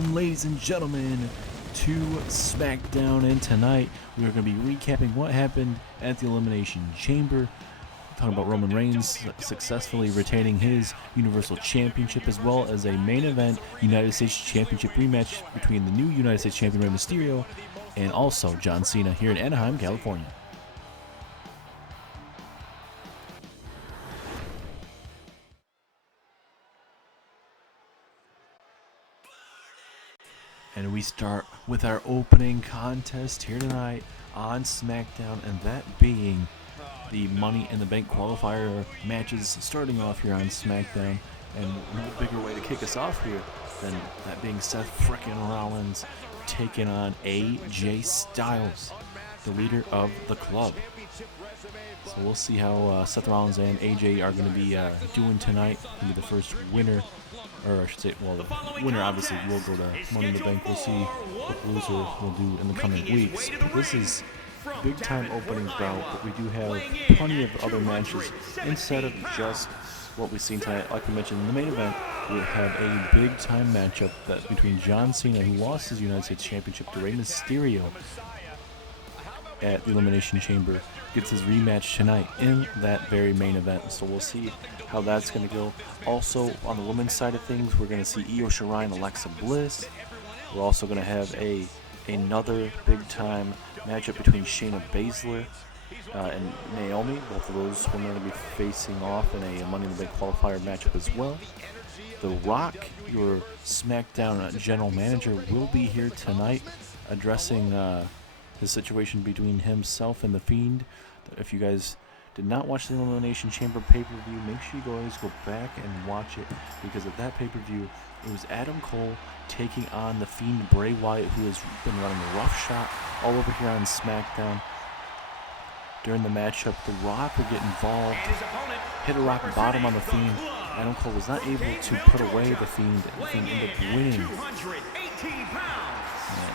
Welcome, ladies and gentlemen, to Smackdown, and tonight we are going to be recapping what happened at the Elimination Chamber, talking about Roman Reigns successfully retaining his Universal Championship, as well as a main event United States Championship rematch between the new United States Champion Rey Mysterio and also John Cena here in Anaheim, California. And we start with our opening contest here tonight on SmackDown, and that being the Money in the Bank qualifier matches starting off here on SmackDown. And no bigger way to kick us off here than that being Seth frickin' Rollins taking on AJ Styles, the leader of the club. So we'll see how Seth Rollins and AJ are going to be doing tonight. Maybe the first winner, or I should say, well, the winner obviously will go to Money in the Bank. We'll see what the loser will do in the coming weeks. But this is big time opening bout, but we do have plenty of other matches instead of just what we've seen tonight. Like we mentioned in the main event, we have a big time matchup that between John Cena, who lost his United States Championship to Rey Mysterio at the Elimination Chamber, gets his rematch tonight in that very main event. So we'll see how that's going to go. Also, on the women's side of things, we're going to see Shirai and Alexa Bliss. We're also going to have another big time matchup between Shayna Baszler and Naomi. Both of those women are going to be facing off in a Money in the Bank qualifier matchup as well. The Rock, your SmackDown general manager, will be here tonight addressing the situation between himself and The Fiend. If you guys did not watch the Elimination Chamber pay-per-view, make sure you always go back and watch it, because at that pay-per-view, it was Adam Cole taking on The Fiend Bray Wyatt, who has been running a rough shot all over here on SmackDown. During the matchup, The Rock would get involved, hit a rock bottom on The Fiend. Adam Cole was not able to put away The Fiend. The Fiend ended up winning.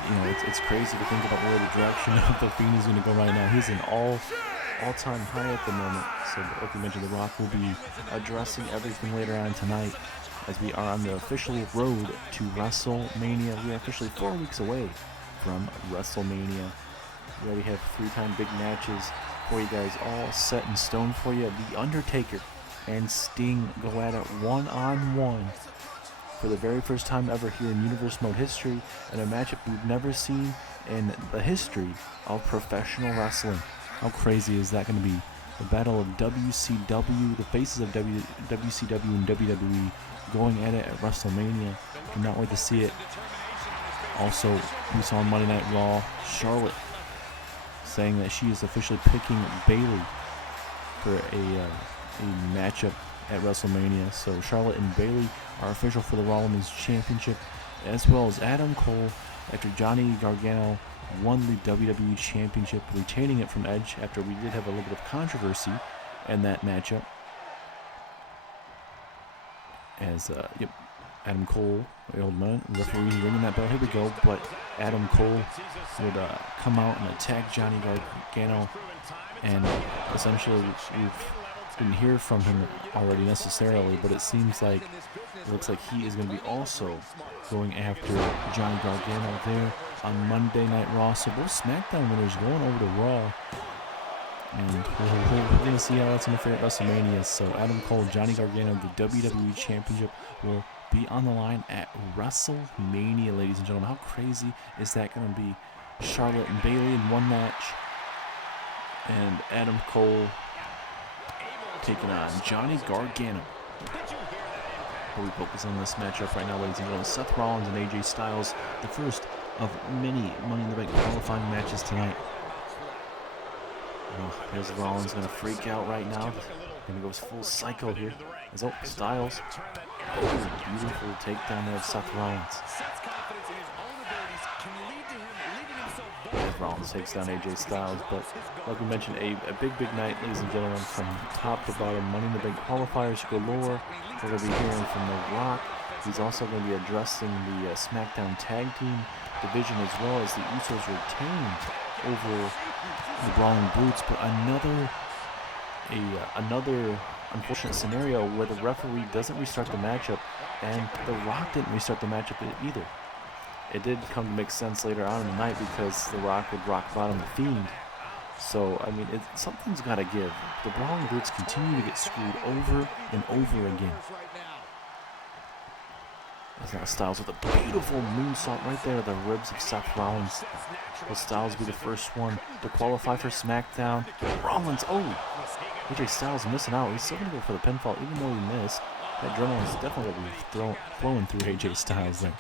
You know, it's crazy to think about where the direction of The Fiend is going to go right now. He's an all-time high at the moment. So, like we mentioned, The Rock will be addressing everything later on tonight as we are on the official road to WrestleMania. We are officially 4 weeks away from WrestleMania. We already have 3-time big matches for you guys, all set in stone for you. The Undertaker and Sting go at it one-on-one for the very first time ever here in Universe Mode history, and a matchup we've never seen in the history of professional wrestling. How crazy is that going to be? The battle of WCW, the faces of WCW and WWE going at it at WrestleMania. Cannot wait to see it. Also, we saw on Monday Night Raw, Charlotte saying that she is officially picking Bayley for a matchup at WrestleMania. So Charlotte and Bayley are official for the Raw Women's Championship, as well as Adam Cole, after Johnny Gargano won the WWE Championship, retaining it from Edge after we did have a little bit of controversy in that matchup. As Adam Cole, wait, hold on, referee ringing that bell, here we go, but Adam Cole would come out and attack Johnny Gargano, and essentially we didn't hear from him already necessarily, but it looks like he is going to be also going after Johnny Gargano there on Monday Night Raw. So both SmackDown winners going over to Raw, and we're going to see how that's going to fare at WrestleMania. So Adam Cole, Johnny Gargano, the WWE Championship will be on the line at WrestleMania, ladies and gentlemen. How crazy is that going to be? Charlotte and Bayley in one match, and Adam Cole taking on Johnny Gargano. We focus on this matchup right now, ladies and gentlemen. Seth Rollins and AJ Styles, the first of many Money in the Bank qualifying matches tonight. Here's Rollins going to freak out right now. Going to go full psycho here. Styles. Beautiful takedown there of Seth Rollins. Rollins takes down AJ Styles, but like we mentioned, a big night, ladies and gentlemen, from top to bottom. Money in the Bank qualifiers galore. We're going to be hearing from The Rock. He's also going to be addressing the SmackDown Tag Team division, as well as the Usos retained over the Brawling Brutes. But another unfortunate scenario where the referee doesn't restart the matchup, and The Rock didn't restart the matchup either. it did come to make sense later on in the night because The Rock would rock bottom the Fiend. So, I mean, something's got to give. The Brawling Brutes continue to get screwed over and over again. There's now Styles with a beautiful moonsault right there to the ribs of Seth Rollins. Will Styles be the first one to qualify for SmackDown? Rollins, oh! AJ Styles missing out. He's still going to go for the pinfall even though he missed. That adrenaline is definitely going to be flowing through AJ Styles then.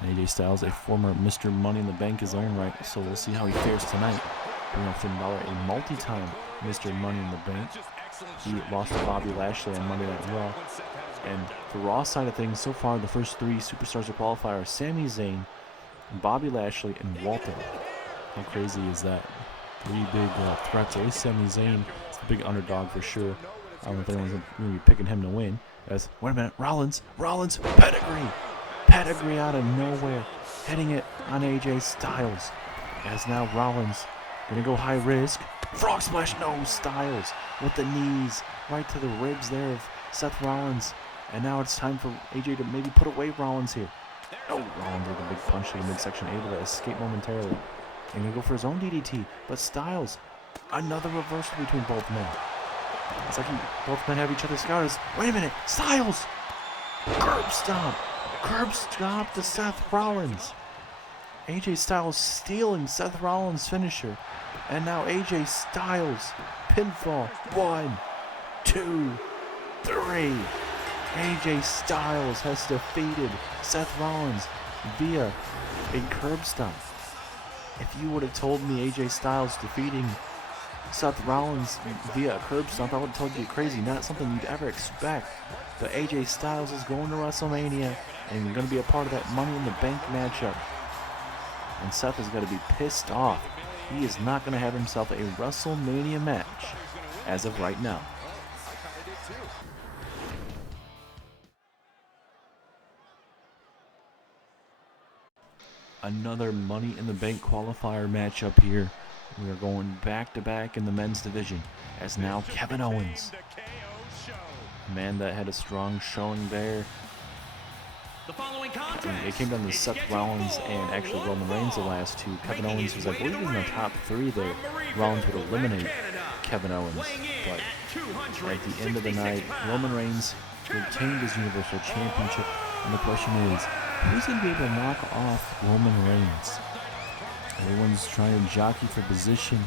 And AJ Styles, a former Mr. Money in the Bank his own right, so we'll see how he fares tonight. Finn Balor, a multi-time Mr. Money in the Bank. He lost to Bobby Lashley on Monday Night Raw. And the Raw side of things, so far, the first three superstars to qualify are Sami Zayn, Bobby Lashley, and Walter. How crazy is that? Three big threats. At least Sami Zayn is the big underdog for sure. I don't know if anyone's going to be picking him to win. As, wait a minute, Rollins, pedigree out of nowhere, hitting it on AJ Styles. As now Rollins going to go high risk. Frog splash, no, Styles with the knees right to the ribs there of Seth Rollins. And now it's time for AJ to maybe put away Rollins here. Oh, Rollins with a big punch to the midsection, able to escape momentarily. And going to go for his own DDT. But Styles, another reversal between both men. It's like both men have each other scouted. Wait a minute, Styles! Curb stomp to Seth Rollins. AJ Styles stealing Seth Rollins' finisher. And now AJ Styles, pinfall. 1, 2, 3. AJ Styles has defeated Seth Rollins via a curb stomp. If you would have told me AJ Styles defeating Seth Rollins via a curb stomp, I would have told you crazy, not something you'd ever expect. But AJ Styles is going to WrestleMania and going to be a part of that Money in the Bank matchup. And Seth is going to be pissed off. He is not going to have himself a WrestleMania match as of right now. Another Money in the Bank qualifier matchup here. We are going back-to-back in the men's division as now Kevin Owens, a man that had a strong showing there. It came down to Seth Rollins and actually Roman Reigns the last two. Kevin Owens was, I believe, in the top three there. Rollins would eliminate Kevin Owens, but at the end of the night, Roman Reigns retained his Universal Championship, and the question is, who's going to be able to knock off Roman Reigns? Everyone's trying to jockey for position,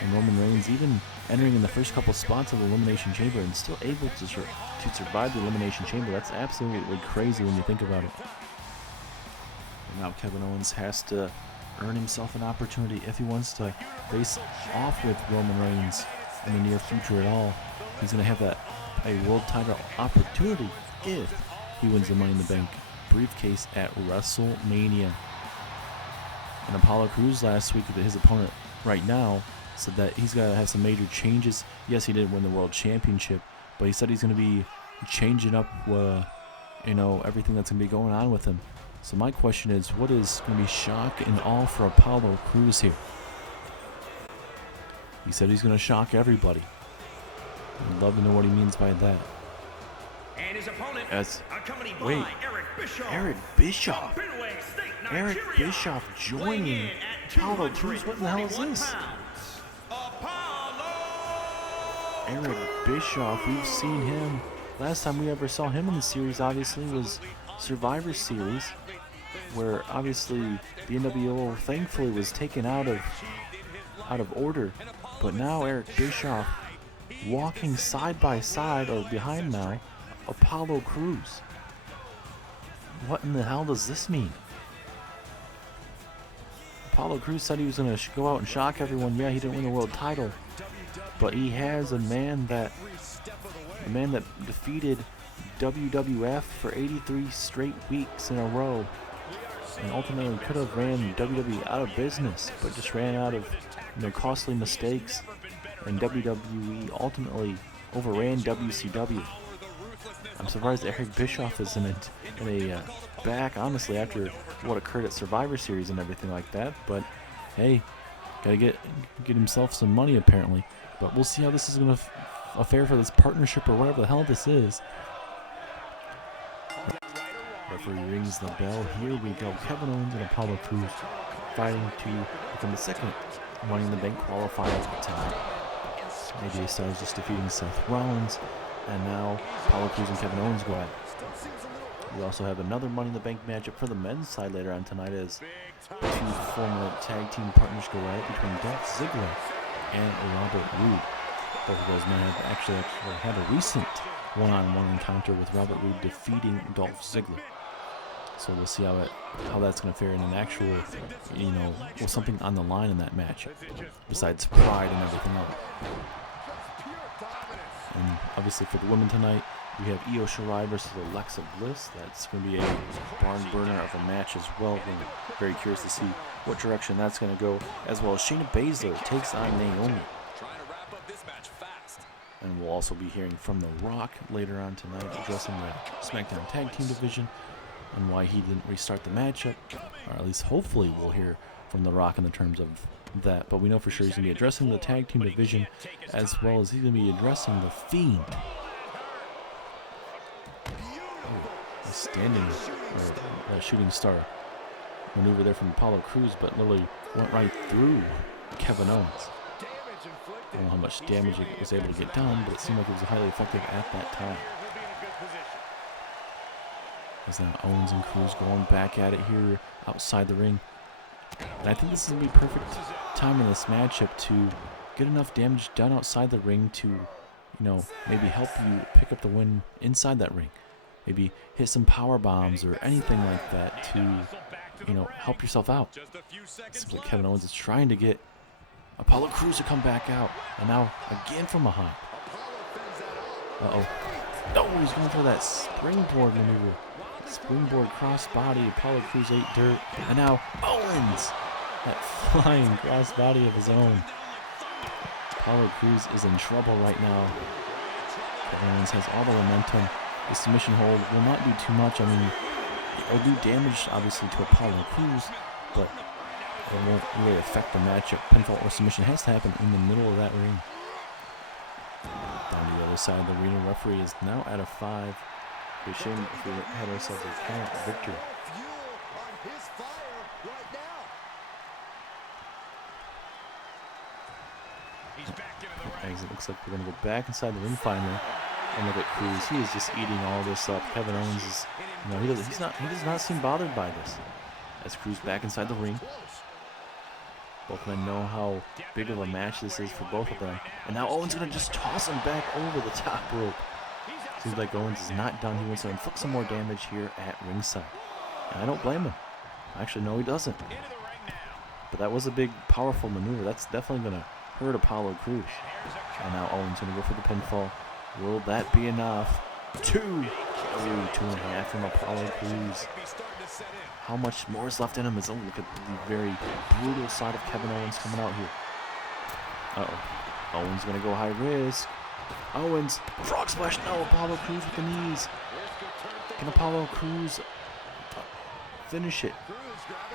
and Roman Reigns even entering in the first couple spots of the Elimination Chamber and still able to survive the Elimination Chamber. That's absolutely crazy when you think about it. And now Kevin Owens has to earn himself an opportunity if he wants to face off with Roman Reigns in the near future at all. He's going to have a world title opportunity if he wins the Money in the Bank briefcase at WrestleMania. And Apollo Crews last week, his opponent right now, said that he's got to have some major changes. Yes, he didn't win the world championship, but he said he's going to be changing up, everything that's going to be going on with him. So my question is, what is going to be shock and awe for Apollo Crews here? He said he's going to shock everybody. I'd love to know what he means by that. And his opponent, wait, Eric Bischoff. Eric Bischoff joining Apollo Crews. What the hell is this? Eric Bischoff, we've seen him. Last time we ever saw him in the series, obviously, was Survivor Series, where obviously the NWO thankfully was taken out of order. But now Eric Bischoff walking side by side, or behind now, Apollo Crews. What in the hell does this mean? Apollo Crews said he was going to go out and shock everyone. Yeah, he didn't win the world title, but he has a man that defeated WWF for 83 straight weeks in a row, and ultimately could have ran WWE out of business, but just ran out of costly mistakes, and WWE ultimately overran WCW. I'm surprised Eric Bischoff isn't back, honestly, after what occurred at Survivor Series and everything like that. But hey, gotta get himself some money apparently. But we'll see how this is gonna fare for this partnership or whatever the hell this is. Referee rings the bell. Here we go. Kevin Owens and Apollo Crews fighting to become the second Money in the Bank qualifier tonight. AJ Styles just defeating Seth Rollins, and now Apollo Crews and Kevin Owens go at it. We also have another Money in the Bank matchup for the men's side later on tonight as two former tag team partners go at it between Dolph Ziggler and Robert Roode. Both of those men have actually had a recent one-on-one encounter with Robert Roode defeating Dolph Ziggler. So we'll see how that's going to fare in an actual, with something on the line in that match, besides pride and everything else. And obviously for the women tonight, we have Io Shirai versus Alexa Bliss. That's going to be a barn burner of a match as well. We're very curious to see what direction that's going to go, as well as Shayna Baszler takes on Naomi. And we'll also be hearing from The Rock later on tonight, addressing the SmackDown Tag Team Division and why he didn't restart the matchup, or at least hopefully we'll hear from The Rock in the terms of that. But we know for sure he's going to be addressing the Tag Team Division, as well as he's going to be addressing The Fiend. A standing, or a shooting star maneuver there from Apollo Crews, but literally went right through Kevin Owens. I don't know how much damage it was able to get done, but it seemed like it was highly effective at that time. As now Owens and Crews going back at it here outside the ring. And I think this is going to be perfect time in this matchup to get enough damage done outside the ring to, maybe help you pick up the win inside that ring. Maybe hit some power bombs or anything like that to, help yourself out. Seems like Kevin Owens is trying to get Apollo Crews to come back out, and now again from behind. Oh, he's going for that springboard maneuver. Springboard crossbody. Apollo Crews ate dirt, and now Owens, that flying crossbody of his own. Apollo Crews is in trouble right now. Kevin Owens has all the momentum. The submission hold will not do too much. I mean, it'll do damage obviously to Apollo Crews, but it won't really affect the matchup. Pinfall or submission has to happen in the middle of that ring. Down to the other side of the arena, referee is now at a 5. Be shame if we had ourselves a count victory. As it looks like we're going to go back inside the ring finally and look at Crews. He is just eating all this up. Kevin Owens is, he does not seem bothered by this. As Crews back inside the ring. Both men know how big of a match this is for both of them. And now Owens is going to just toss him back over the top rope. Seems like Owens is not done. He wants to inflict some more damage here at ringside. And I don't blame him. Actually, no, he doesn't. But that was a big, powerful maneuver. That's definitely going to hurt Apollo Crews. And now Owens going to go for the pinfall. Will that be enough? 2. 2.5 from Apollo Crews. How much more is left in him? Look at the very brutal side of Kevin Owens coming out here. Owens going to go high risk. Owens, frog splash. No, Apollo Crews with the knees. Can Apollo Crews finish it?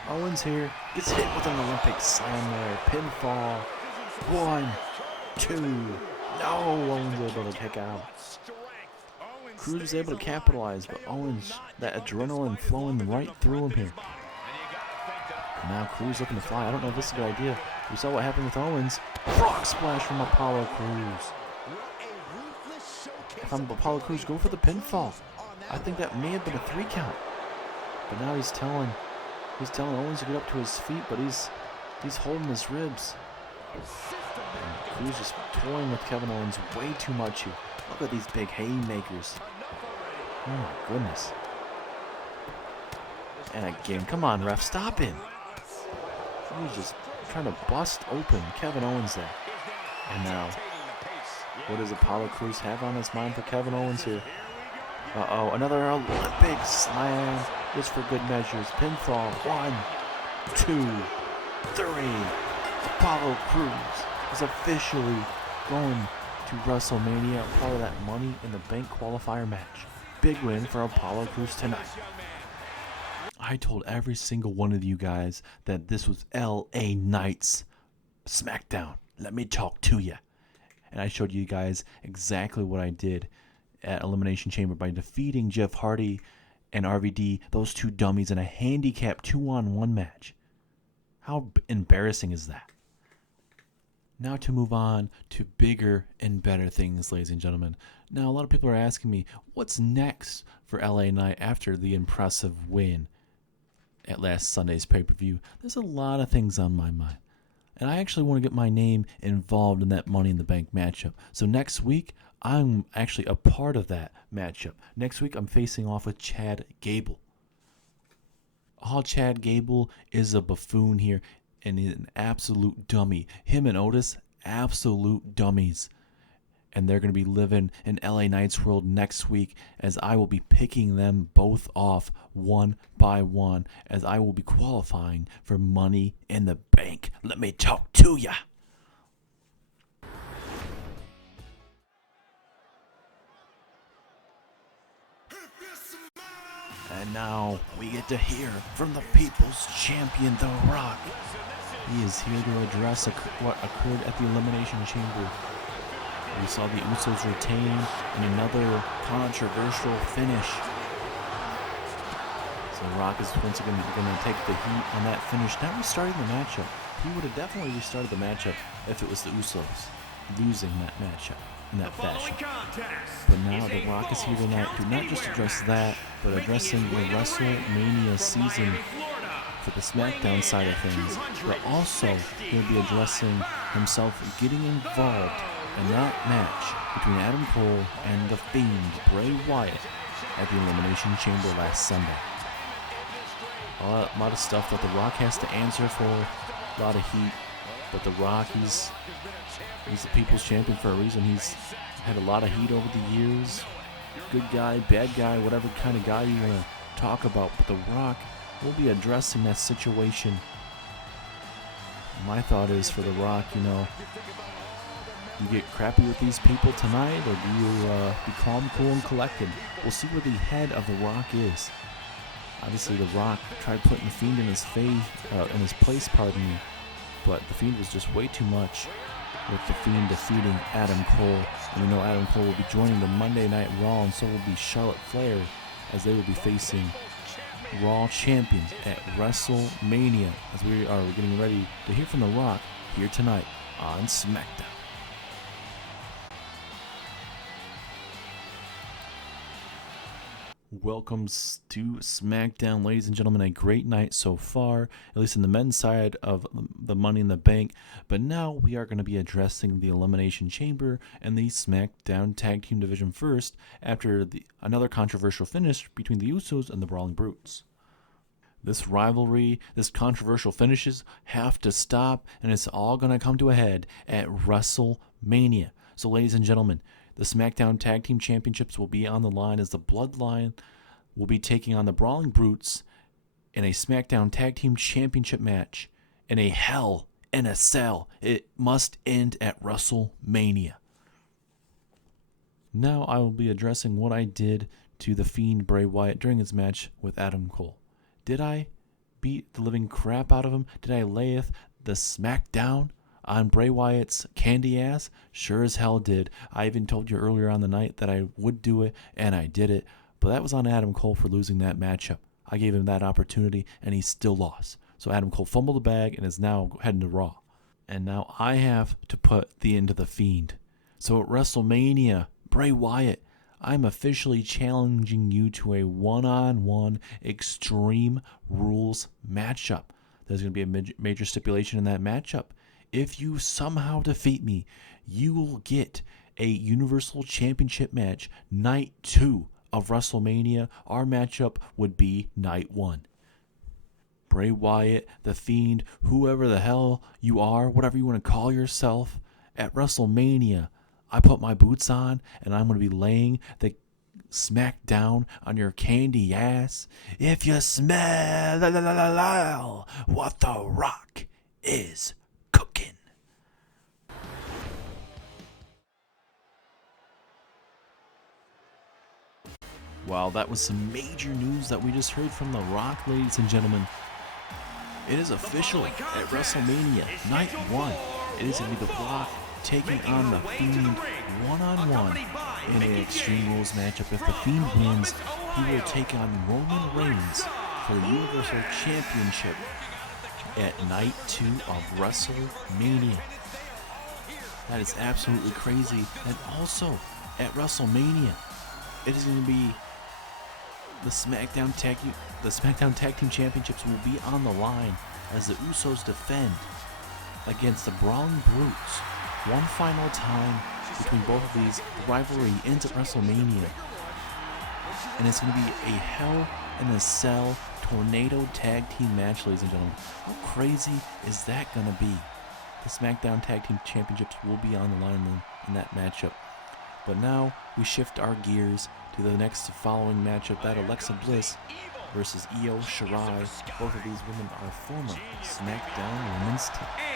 Owens here gets hit with an Olympic slam there. Pinfall. 1, 2. No, Owens able to kick out. Crews is able to capitalize, but Owens, that adrenaline flowing right through him here. And now Crews looking to fly. I don't know if this is a good idea. We saw what happened with Owens. Frog splash from Apollo Crews. If I'm Apollo Crews, go for the pinfall. I think that may have been a 3 count. But now he's telling Owens to get up to his feet, but he's holding his ribs. And Crews just toying with Kevin Owens way too much here. Look at these big haymakers. Oh my goodness. And again, come on, ref, stop him. He's just trying to bust open Kevin Owens there. And now, what does Apollo Crews have on his mind for Kevin Owens here? Another Olympic slam. Just for good measures. Pinfall. 1, 2, 3. Apollo Crews is officially going to WrestleMania, part of that Money in the Bank qualifier match. Big win for Apollo Crews tonight. I told every single one of you guys that this was LA Knight's Smackdown. Let me talk to you. And I showed you guys exactly what I did at Elimination Chamber by defeating Jeff Hardy and RVD, those two dummies, in a handicap 2-on-1 match. How embarrassing is that? Now to move on to bigger and better things, ladies and gentlemen. Now, a lot of people are asking me, what's next for LA Knight after the impressive win at last Sunday's pay-per-view? There's a lot of things on my mind. And I actually want to get my name involved in that Money in the Bank matchup. So next week, I'm actually a part of that matchup. Next week, I'm facing off with Chad Gable. Chad Gable is a buffoon here and an absolute dummy. Him and Otis, absolute dummies. And they're going to be living in LA Knight's world next week, as I will be picking them both off one by one, as I will be qualifying for Money in the Bank. Let me talk to ya. And now we get to hear from the People's Champion, The Rock. He is here to address what occurred at the Elimination Chamber. We saw the Usos retain in another controversial finish. So Rock is once again going to take the heat on that finish. Now restarting the matchup. He would have definitely restarted the matchup if it was the Usos losing that matchup in that fashion. But now The Rock is here tonight to not just address that, but addressing the WrestleMania season for the Smackdown side of things. But also he'll be addressing himself getting involved in that match between Adam Cole and The Fiend, Bray Wyatt, at the Elimination Chamber last Sunday. A lot of stuff that The Rock has to answer for, a lot of heat, but The Rock, he's the People's Champion for a reason. He's had a lot of heat over the years. Good guy, bad guy, whatever kind of guy you want to talk about, but The Rock will be addressing that situation. My thought is for The Rock, you get crappy with these people tonight, or do you be calm, cool, and collected? We'll see where the head of The Rock is. Obviously, The Rock tried putting The Fiend in his place, but The Fiend was just way too much, with The Fiend defeating Adam Cole. And we know Adam Cole will be joining the Monday Night Raw, and so will be Charlotte Flair, as they will be facing Raw champions at WrestleMania, as we are getting ready to hear from The Rock here tonight on SmackDown. Welcome to SmackDown, ladies and gentlemen. A great night so far, at least in the men's side of the Money in the Bank. But now we are going to be addressing the Elimination Chamber and the SmackDown Tag Team Division first, after another controversial finish between the Usos and the Brawling Brutes. This rivalry, this controversial finishes have to stop, and it's all going to come to a head at WrestleMania. So, ladies and gentlemen, the SmackDown Tag Team Championships will be on the line, as the Bloodline will be taking on the Brawling Brutes in a SmackDown Tag Team Championship match in a Hell in a Cell. It must end at WrestleMania. Now I will be addressing what I did to The Fiend Bray Wyatt during his match with Adam Cole. Did I beat the living crap out of him? Did I layeth the SmackDown on Bray Wyatt's candy ass? Sure as hell did. I even told you earlier on the night that I would do it, and I did it. But that was on Adam Cole for losing that matchup. I gave him that opportunity, and he still lost. So Adam Cole fumbled the bag and is now heading to Raw. And now I have to put the end to The Fiend. So at WrestleMania, Bray Wyatt, I'm officially challenging you to a one-on-one Extreme Rules matchup. There's going to be a major stipulation in that matchup. If you somehow defeat me, you will get a Universal Championship match night 2 of WrestleMania. Our matchup would be night 1. Bray Wyatt, The Fiend, whoever the hell you are, whatever you want to call yourself, at WrestleMania, I put my boots on and I'm going to be laying the smack down on your candy ass. If you smell what The Rock is cooking. Wow, that was some major news that we just heard from The Rock, ladies and gentlemen. It is official at WrestleMania Night 1. It is going to be The Rock taking on The Fiend one-on-one in an Extreme Rules matchup. If The Fiend wins, he will take on Roman Reigns for the Universal Championship at Night 2 of WrestleMania. That is absolutely crazy. And also, at WrestleMania, it is going to be the SmackDown Tag Team Championships will be on the line as the Usos defend against the Brawling Brutes. One final time between both of these rivalry into WrestleMania. And it's going to be a Hell in a Cell Tornado Tag Team match, ladies and gentlemen. How crazy is that going to be? The SmackDown Tag Team Championships will be on the line in that matchup. But now we shift our gears to the next following matchup, that Alexa Bliss versus Io Shirai. Both of these women are former SmackDown Women's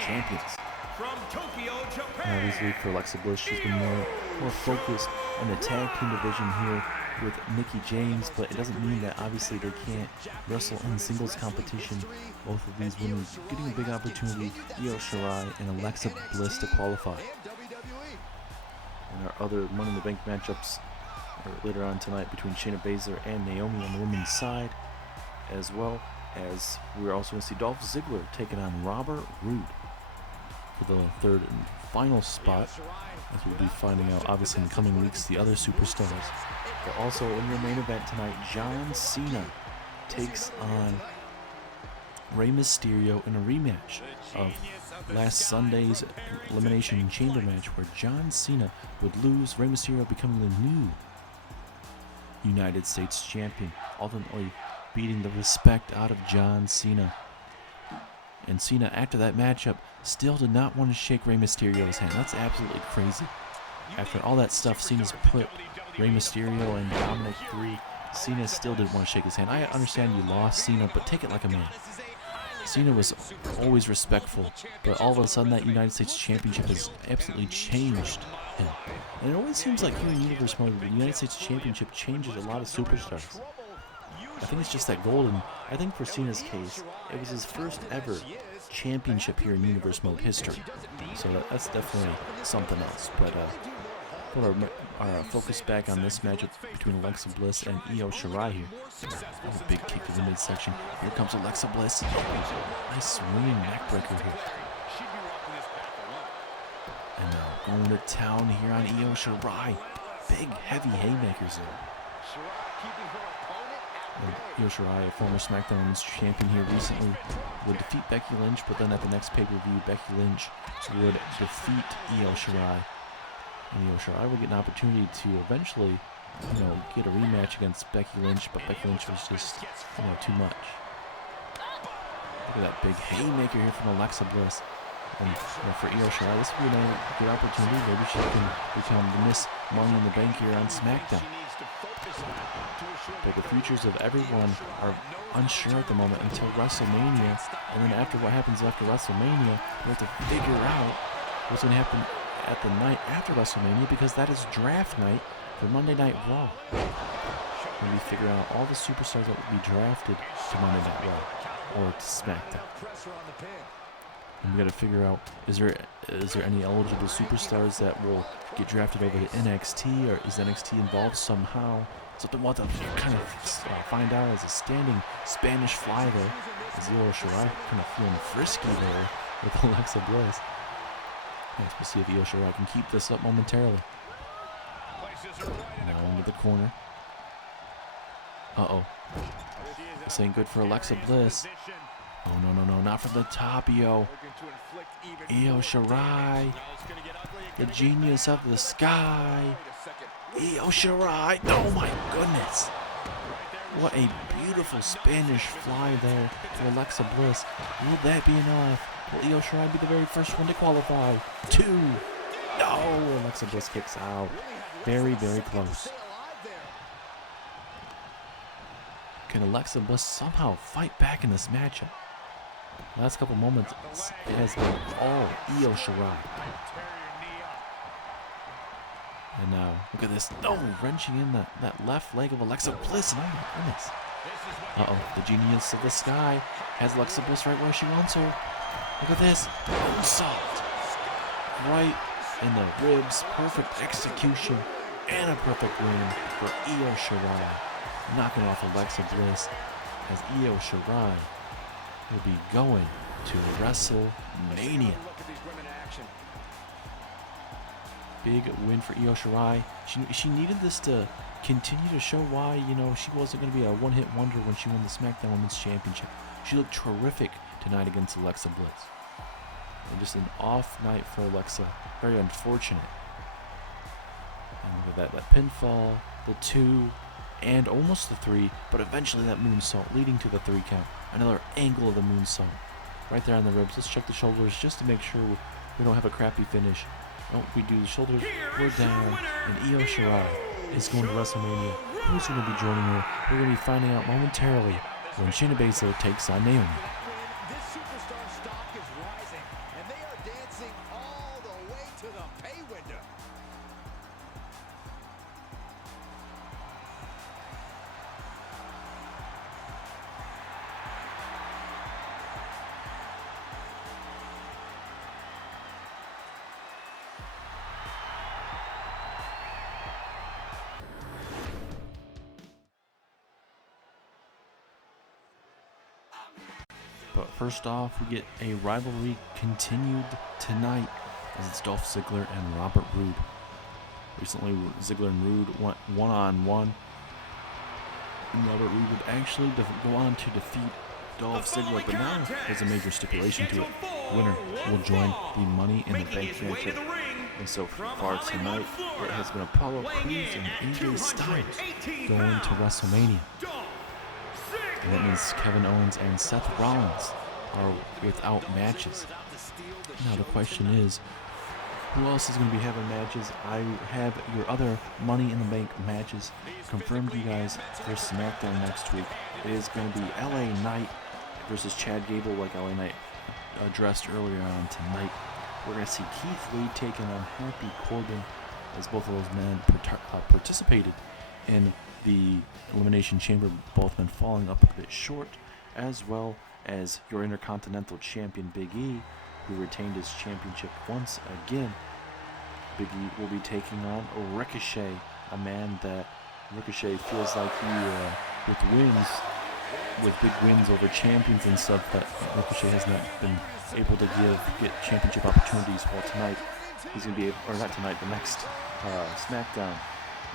Champions. From Tokyo, Japan. And obviously for Alexa Bliss, she's been more focused on the tag team division here with Mickie James, but it doesn't mean that obviously they can't wrestle in singles competition. Both of these women getting a big opportunity, Io Shirai and Alexa Bliss, to qualify. And our other Money in the Bank matchups are later on tonight between Shayna Baszler and Naomi on the women's side, as well as we're also going to see Dolph Ziggler taking on Robert Roode for the third and final spot, as we'll be finding out obviously in the coming weeks the other superstars. But also in your main event tonight, John Cena takes on Rey Mysterio in a rematch of last Sunday's Elimination Chamber match, where John Cena would lose, Rey Mysterio becoming the new United States Champion, ultimately beating the respect out of John Cena. And Cena, after that matchup, still did not want to shake Rey Mysterio's hand. That's absolutely crazy. After all that stuff Cena's put Rey Mysterio and Dominic through, Cena still didn't want to shake his hand. I understand you lost, Cena, but take it like a man. Cena was always respectful, but all of a sudden that United States Championship has absolutely changed him. And it always seems like here in Universe Mode, the United States Championship changes a lot of superstars. I think it's just that gold, and I think for Cena's case, it was his first ever championship here in Universe Mode history. So that's definitely something else. But put our focus back on this matchup between Alexa Bliss and Io Shirai here. That was a big kick to the midsection. Here comes Alexa Bliss. Nice swinging neckbreaker here. And now going to town here on Io Shirai. Big, heavy haymakers there. And Io Shirai, a former SmackDown Women's Champion here recently, would defeat Becky Lynch, but then at the next pay-per-view, Becky Lynch would defeat Io Shirai. And Io Shirai would get an opportunity to eventually, get a rematch against Becky Lynch, but Becky Lynch was just, too much. Look at that big haymaker here from Alexa Bliss. And for Io Shirai, this would be a good opportunity. Maybe she can become the Miss Money in the Bank here on SmackDown. But the futures of everyone are unsure at the moment until WrestleMania. And then after what happens after WrestleMania, we have to figure out what's going to happen at the night after WrestleMania, because that is draft night for Monday Night Raw. And we figure out all the superstars that will be drafted to Monday Night Raw or to SmackDown. And we got to figure out, is there any eligible superstars that will get drafted over to NXT, or is NXT involved somehow? Something we'll have to kind of find out as a standing Spanish fly there. As Io Shirai kind of feeling frisky there with Alexa Bliss. Yes, we'll see if Io Shirai can keep this up momentarily. Now into the corner. Uh-oh. This ain't good for Alexa Bliss. Oh, no, not from the top, Io. Io Shirai, the genius of the sky. Io Shirai, oh my goodness. What a beautiful Spanish fly there to Alexa Bliss. Will that be enough? Will Io Shirai be the very first one to qualify? 2. No, Alexa Bliss kicks out. Very, very close. Can Alexa Bliss somehow fight back in this matchup? Last couple moments, it has been all Io Shirai. And now, look at this. Oh, wrenching in that left leg of Alexa Bliss. Oh my goodness. Uh-oh, the genius of the sky has Alexa Bliss right where she wants her. Look at this. Moonsault. Right in the ribs. Perfect execution. And a perfect win for Io Shirai. knocking off Alexa Bliss, as Io Shirai will be going to WrestleMania. Big win for Io Shirai. She needed this to continue to show why, you know, she wasn't going to be a one-hit wonder when she won the SmackDown Women's Championship. She looked terrific tonight against Alexa Bliss. And just an off night for Alexa. Very unfortunate. And look at that pinfall, the 2, and almost the 3, but eventually that moonsault leading to the 3 count. Another angle of the moonsault. Right there on the ribs. Let's check the shoulders just to make sure we don't have a crappy finish. Oh, we do. The shoulders were down, and Io Shirai is going to WrestleMania. Who's going to be joining her? We're going to be finding out momentarily when Shayna Baszler takes on Naomi. This superstar stock is rising, and they are dancing all the way to the pay window. But first off, we get a rivalry continued tonight as it's Dolph Ziggler and Robert Roode. Recently, Ziggler and Roode went one-on-one, and Robert Roode would actually go on to defeat Dolph Ziggler, but now there's a major stipulation to it. The winner will join the Money in the Bank championship. And so far tonight, it has been Apollo Crews and AJ Styles going to WrestleMania. And that means Kevin Owens and Seth Rollins are without matches. Now the question is, who else is going to be having matches? I have your other Money in the Bank matches confirmed, you guys, for SmackDown next week. It is going to be LA Knight versus Chad Gable, like LA Knight addressed earlier on tonight. We're going to see Keith Lee taking on Happy Corbin, as both of those men participated in the Elimination Chamber, both men falling up a bit short, as well as your Intercontinental Champion Big E, who retained his championship once again. Big E will be taking on Ricochet, a man that Ricochet feels like he, with big wins over champions and stuff, that Ricochet has not been able to get championship opportunities. Well, tonight he's going to be able, or not tonight, the next SmackDown,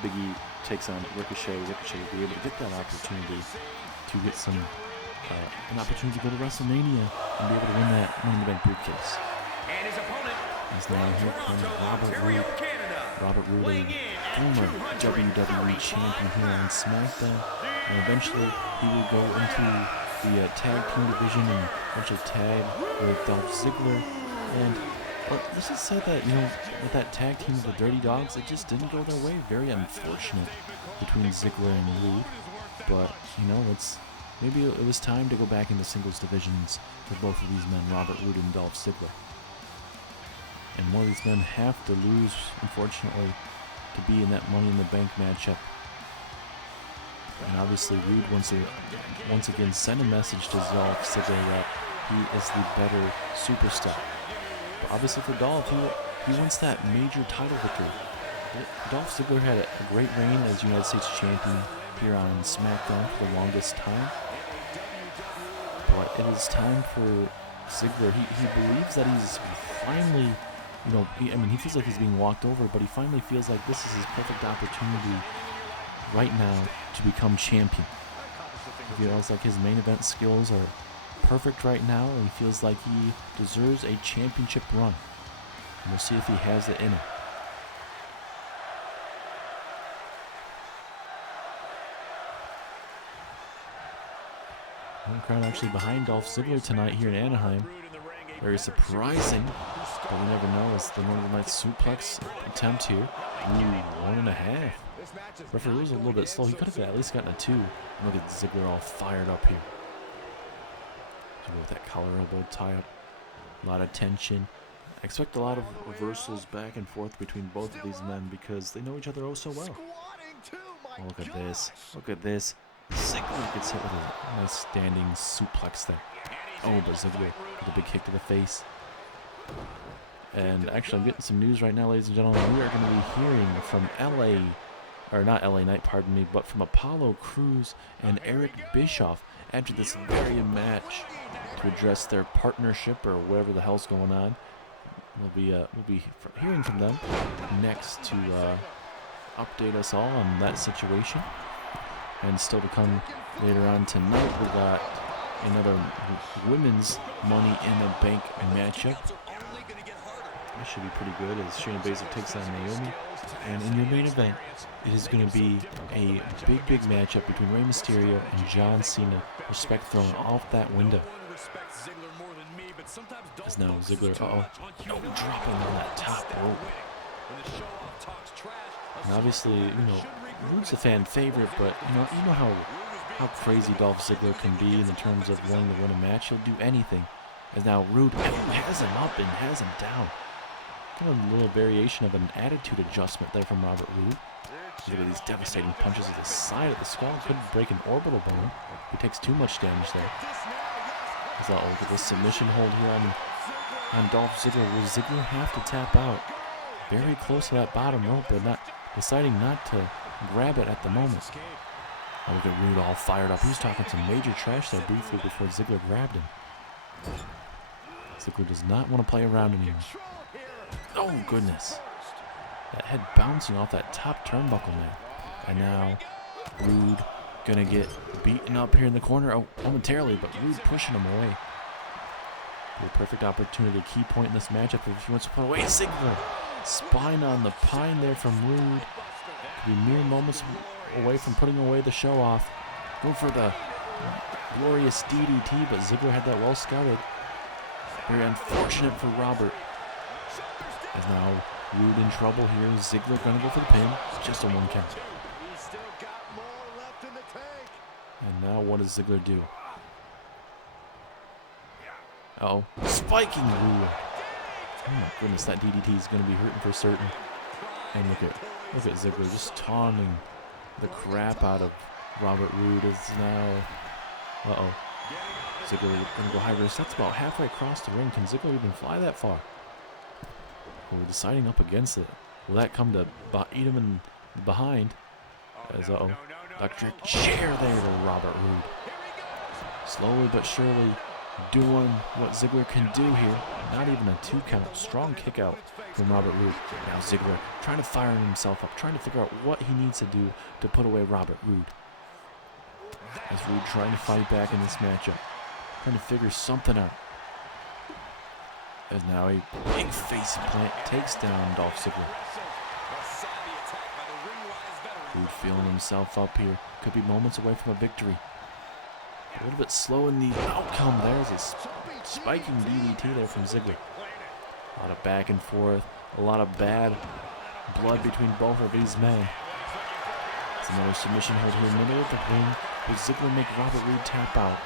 Big E takes on Ricochet. Ricochet will be able to get that opportunity to get an opportunity to go to WrestleMania and be able to win that Money in the Bank briefcase. And his opponent, As now here comes Robert Roode. Robert Roode, a former WWE champion here on SmackDown, and eventually he will go into the tag team division and eventually tag with Dolph Ziggler. And let's just say that, you know, with that tag team of the Dirty Dogs, it just didn't go their way. Very unfortunate between Ziggler and Roode. But, you know, maybe it was time to go back into singles divisions for both of these men, Robert Roode and Dolph Ziggler. And one of these men have to lose, unfortunately, to be in that Money in the Bank matchup. And obviously Roode once again sent a message to Dolph Ziggler that he is the better superstar. But obviously for Dolph, he wants that major title victory. Dolph Ziggler had a great reign as United States champion here on SmackDown for the longest time. But it is time for Ziggler. He believes that he's finally, you know, he feels like he's being walked over, but he finally feels like this is his perfect opportunity right now to become champion. He feels like his main event skills are perfect right now, and he feels like he deserves a championship run. And we'll see if he has it in him. One crowd actually behind Dolph Ziggler tonight here in Anaheim. Very surprising, but we never know. It's the Northern Lights suplex attempt here. Ooh, 1.5. Referee was a little bit slow. He could have at least gotten a 2. Look at Ziggler all fired up here. With that collar elbow tie up. A lot of tension. I expect a lot of reversals back and forth between both of these men because they know each other oh so well. Oh, look at this. Look at this. Ziggler gets hit with a nice standing suplex there. Oh, but Ziggler with a big kick to the face. And actually, I'm getting some news right now, ladies and gentlemen. We are going to be hearing from LA or not LA Knight, pardon me, but from Apollo Crews and Eric Bischoff after this very match to address their partnership or whatever the hell's going on. We'll be hearing from them next to update us all on that situation. And still to come later on tonight, we got another women's Money in the Bank matchup. That should be pretty good as Shayna Baszler takes on Naomi. And in your main event, it is going to be a big matchup between Rey Mysterio and John Cena. Respect thrown off that window. As now Ziggler, no dropping on that top rope. And obviously, Rude's a fan favorite, but you know how crazy Dolph Ziggler can be in terms of wanting to win a match. He'll do anything. As now Rude has him up and has him down. Kind of a little variation of an attitude adjustment there from Robert Roode. Look at these devastating punches at the side of the skull. Couldn't break an orbital bone. He takes too much damage there. Look at this submission hold here on Dolph Ziggler. Will Ziggler have to tap out? Very close to that bottom rope, but deciding not to grab it at the moment. Look at Roode all fired up. He was talking some major trash there briefly before Ziggler grabbed him. Ziggler does not want to play around anymore. Oh, goodness. That head bouncing off that top turnbuckle, man. And now Roode going to get beaten up here in the corner momentarily, but Roode pushing him away. A perfect opportunity, key point in this matchup if he wants to put away Ziggler. Spine on the pine there from Roode. Could be mere moments away from putting away the show off. Going for the glorious DDT, but Ziggler had that well scouted. Very unfortunate for Robert. As now Roode in trouble here. Ziggler going to go for the pin. Just a 1 count. And now what does Ziggler do? Spiking Roode. Oh my goodness, that DDT is going to be hurting for certain. And look at Ziggler just taunting the crap out of Robert Roode. Is now Ziggler going to go high risk. That's about halfway across the ring. Can Ziggler even fly that far? We're deciding up against it. Will that come to eat him in behind? As Dr. Chair there to Robert Roode. Slowly but surely doing what Ziggler can do here. Not even a 2 count. Strong kick out from Robert Roode. Now Ziggler trying to fire himself up, trying to figure out what he needs to do to put away Robert Roode. As Roode trying to fight back in this matchup. Trying to figure something out. As now a big face plant takes down Dolph Ziggler. Roode feeling himself up here. Could be moments away from a victory. A little bit slow in the outcome there as a spiking DDT there from Ziggler. A lot of back and forth. A lot of bad blood between both of these men. It's another submission hold here in the middle of the ring. Will Ziggler make Robert Roode tap out?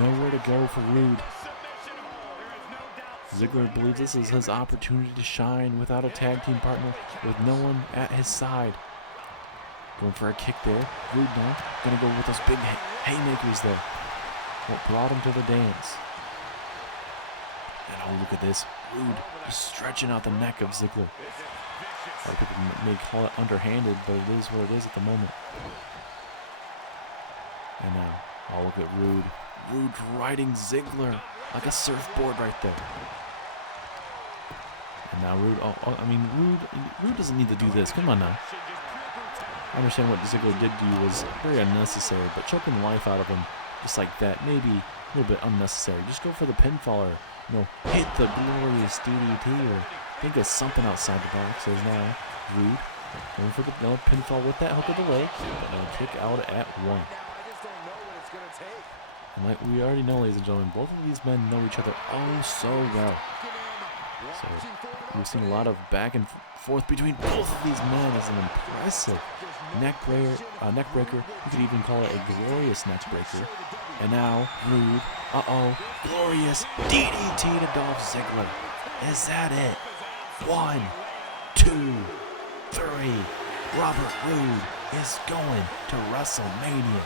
Nowhere to go for Roode. Ziggler believes this is his opportunity to shine without a tag team partner, with no one at his side. Going for a kick there. Roode now going to go with those big haymakers there. What brought him to the dance. And look at this. Roode just stretching out the neck of Ziggler. A lot of people may call it underhanded, but it is what it is at the moment. And now, look at Roode. Roode riding Ziggler like a surfboard right there. And now Roode, Roode doesn't need to do this. Come on now. I understand what Ziggler did to you was very unnecessary, but choking the life out of him just like that, maybe a little bit unnecessary. Just go for the pinfall or, hit the glorious DDT or think of something outside the box. There's now Roode going for the pinfall with that hook of the leg, but now kick out at 1. And like we already know, ladies and gentlemen, both of these men know each other oh so well. So we've seen a lot of back and forth between both of these men as an impressive neck breaker. You could even call it a glorious neck breaker. And now Roode, glorious DDT to Dolph Ziggler. Is that it? 1, 2, 3. Robert Roode is going to WrestleMania.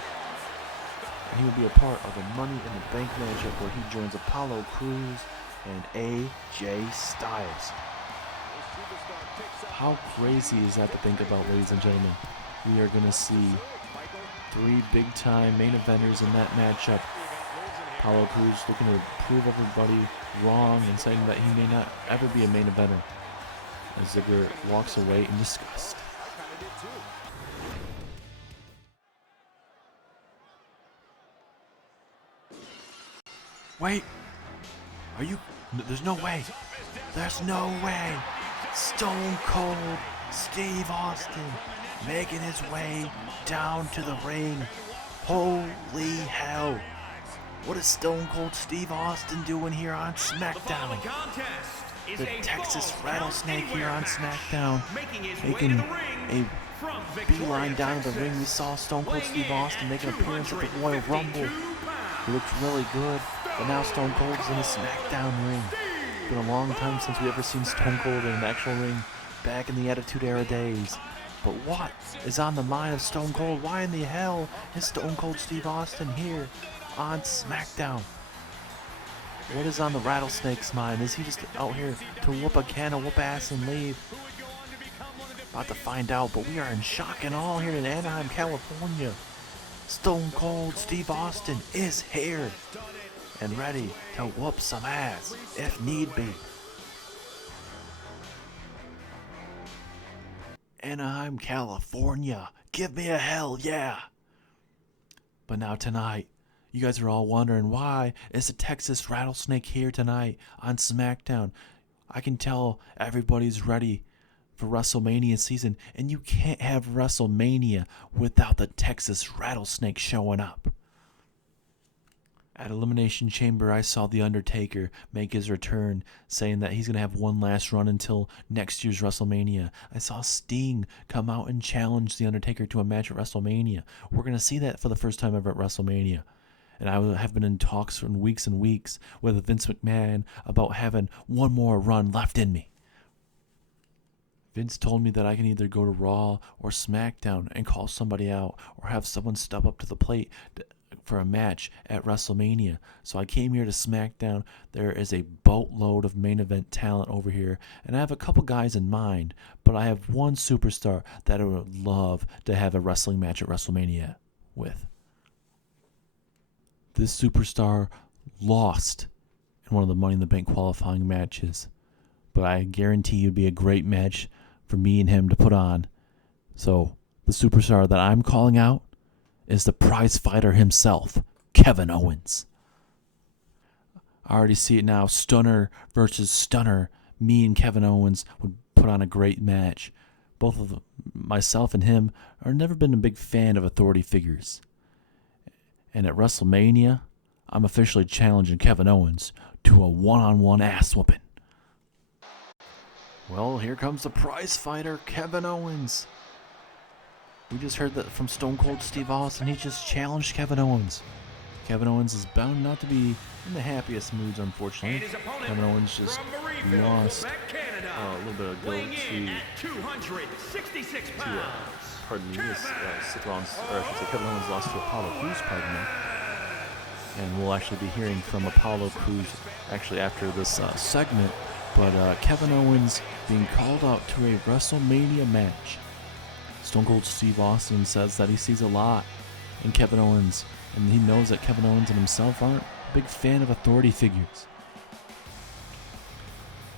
And he will be a part of the Money in the Bank matchup where he joins Apollo Crews and AJ Styles. How crazy is that to think about, ladies and gentlemen? we are going to see 3 big-time main eventers in that matchup. Apollo Crews looking to prove everybody wrong and saying that he may not ever be a main eventer, as Ziggler walks away in disgust. Wait, are you? There's no way. There's no way. Stone Cold Steve Austin making his way down to the ring. Holy hell. What is Stone Cold Steve Austin doing here on SmackDown? The Texas Rattlesnake here on SmackDown, making a beeline down to the ring. We saw Stone Cold Steve Austin make an appearance at the Royal Rumble. He looked really good, but now Stone Cold's in a SmackDown ring. It's been a long time since we ever seen Stone Cold in an actual ring, back in the Attitude Era days. But what is on the mind of Stone Cold? Why in the hell is Stone Cold Steve Austin here on SmackDown? What is on the Rattlesnake's mind? Is he just out here to whoop a can of whoop ass and leave? About to find out, but we are in shock and awe here in Anaheim, California. Stone Cold Steve Austin is here and ready to whoop some ass if need be. Anaheim, California. Give me a hell yeah. But now tonight, you guys are all wondering, why is the Texas Rattlesnake here tonight on SmackDown? I can tell everybody's ready for WrestleMania season, and you can't have WrestleMania without the Texas Rattlesnake showing up. At Elimination Chamber, I saw The Undertaker make his return, saying that he's going to have one last run until next year's WrestleMania. I saw Sting come out and challenge The Undertaker to a match at WrestleMania. We're going to see that for the first time ever at WrestleMania. And I have been in talks for weeks and weeks with Vince McMahon about having one more run left in me. Vince told me that I can either go to Raw or SmackDown and call somebody out, or have someone step up to the plate for a match at WrestleMania. So I came here to SmackDown. There is a boatload of main event talent over here, and I have a couple guys in mind, but I have one superstar that I would love to have a wrestling match at WrestleMania with. This superstar lost in one of the Money in the Bank qualifying matches, but I guarantee it'd be a great match for me and him to put on. So the superstar that I'm calling out is the prize fighter himself, Kevin Owens. I already see it now. Stunner versus Stunner. Me and Kevin Owens would put on a great match. Both of myself and him are never been a big fan of authority figures. And at WrestleMania, I'm officially challenging Kevin Owens to a one-on-one ass whooping. Well, here comes the prize fighter, Kevin Owens. We just heard that from Stone Cold Steve Austin. He just challenged Kevin Owens. Kevin Owens is bound not to be in the happiest moods, unfortunately. Kevin Owens just lost a little bit of goat Kevin Owens lost to Apollo Crews, pardon me. And we'll actually be hearing from Apollo Crews actually after this segment. But Kevin Owens being called out to a WrestleMania match. Stone Cold Steve Austin says that he sees a lot in Kevin Owens, and he knows that Kevin Owens and himself aren't a big fan of authority figures.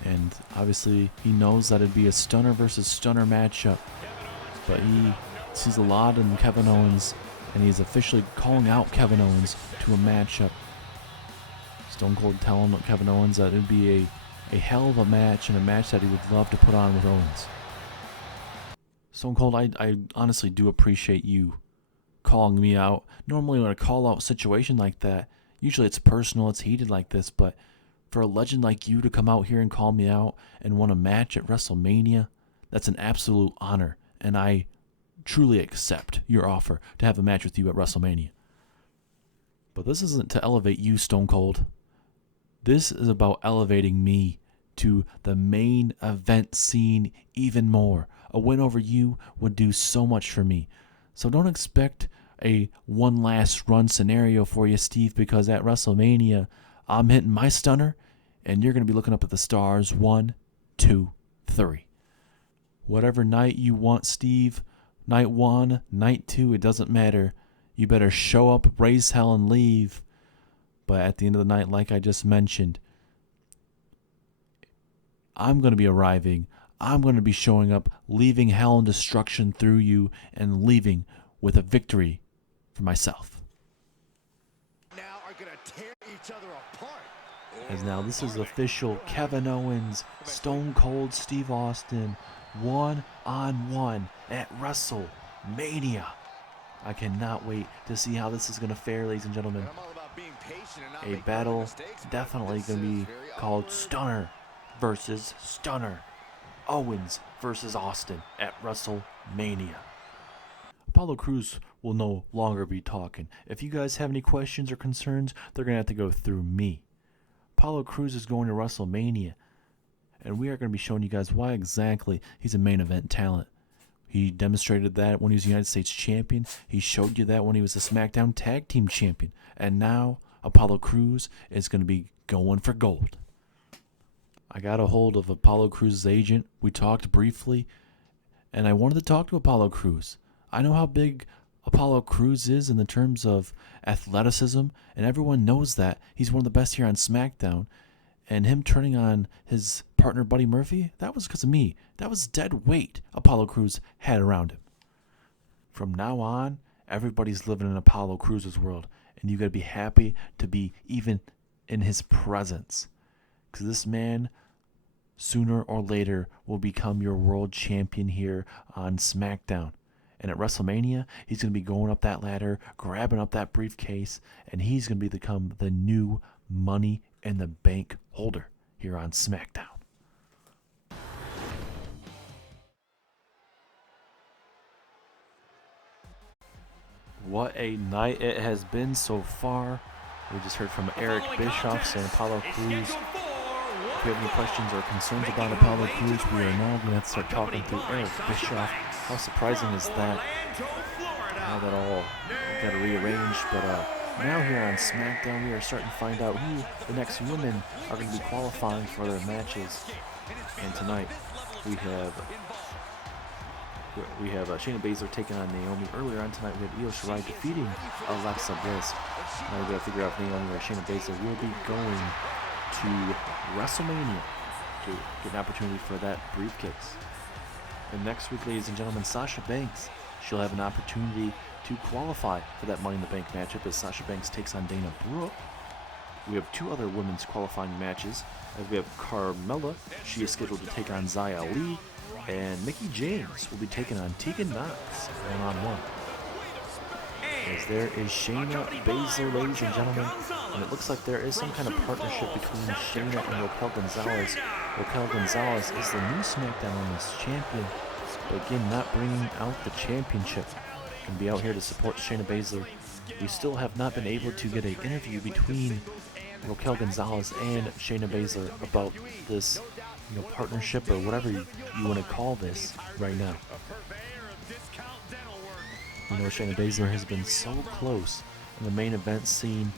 And obviously he knows that it'd be a stunner versus stunner matchup, but he sees a lot in Kevin Owens, and he's officially calling out Kevin Owens to a matchup. Stone Cold telling Kevin Owens that it'd be a hell of a match, and a match that he would love to put on with Owens. Stone Cold, I honestly do appreciate you calling me out. Normally when I call out a situation like that, usually it's personal, it's heated like this, but for a legend like you to come out here and call me out and want a match at WrestleMania, that's an absolute honor, and I truly accept your offer to have a match with you at WrestleMania. But this isn't to elevate you, Stone Cold. This is about elevating me to the main event scene even more. A win over you would do so much for me. So don't expect a one last run scenario for you, Steve, because at WrestleMania, I'm hitting my stunner, and you're going to be looking up at the stars. 1, 2, 3. Whatever night you want, Steve, night 1, night 2, it doesn't matter. You better show up, raise hell, and leave. But at the end of the night, like I just mentioned, I'm going to be arriving. I'm going to be showing up, leaving hell and destruction through you, and leaving with a victory for myself. Now are going to tear each other apart. As now this is official Kevin Owens, Stone Cold Steve Austin, 1-on-1 at WrestleMania. I cannot wait to see how this is going to fare, ladies and gentlemen. A battle definitely going to be called Stunner versus Stunner. Owens versus Austin at WrestleMania. Apollo Crews will no longer be talking. If you guys have any questions or concerns, they're going to have to go through me. Apollo Crews is going to WrestleMania, and we are going to be showing you guys why exactly he's a main event talent. He demonstrated that when he was United States Champion. He showed you that when he was the Smackdown Tag Team Champion. And now Apollo Crews is going to be going for gold. I got a hold of Apollo Crews' agent. We talked briefly, and I wanted to talk to Apollo Crews. I know how big Apollo Crews is in the terms of athleticism, and everyone knows that. He's one of the best here on SmackDown. And him turning on his partner Buddy Murphy, that was because of me. That was dead weight Apollo Crews had around him. From now on, everybody's living in Apollo Crews' world, and you got to be happy to be even in his presence. Because this man, sooner or later, will become your world champion here on SmackDown. And at WrestleMania, he's going to be going up that ladder, grabbing up that briefcase, and he's going to become the new Money in the Bank holder here on SmackDown. What a night it has been so far. We just heard from Eric Bischoff saying Apollo Crews. If you have any questions or concerns about Apollo Crews, we are now going to have to start talking to Eric Bischoff. How surprising is that? Now that all got to rearrange, but now here on SmackDown, we are starting to find out who the next women are going to be qualifying for their matches. And tonight, we have Shayna Baszler taking on Naomi. Earlier on tonight, we had Io Shirai defeating Alexa Bliss. Now we got to figure out if Naomi or Shayna Baszler will be going to WrestleMania to get an opportunity for that briefcase. And next week, ladies and gentlemen, Sasha Banks, she'll have an opportunity to qualify for that Money in the Bank matchup as Sasha Banks takes on Dana Brooke. We have two other women's qualifying matches. As we have Carmella, she is scheduled to take on Xia Li, and Mickie James will be taking on Tegan Knox one-on-one. As there is Shayna Baszler, ladies and gentlemen, and it looks like there is some kind of partnership between Shayna and Raquel Gonzalez. Raquel Gonzalez is the new SmackDown Women's Champion, but again, not bringing out the championship. Can be out here to support Shayna Baszler. We still have not been able to get an interview between Raquel Gonzalez and Shayna Baszler about this, partnership or whatever you want to call this right now. Shayna Baszler has been so close in the main event scene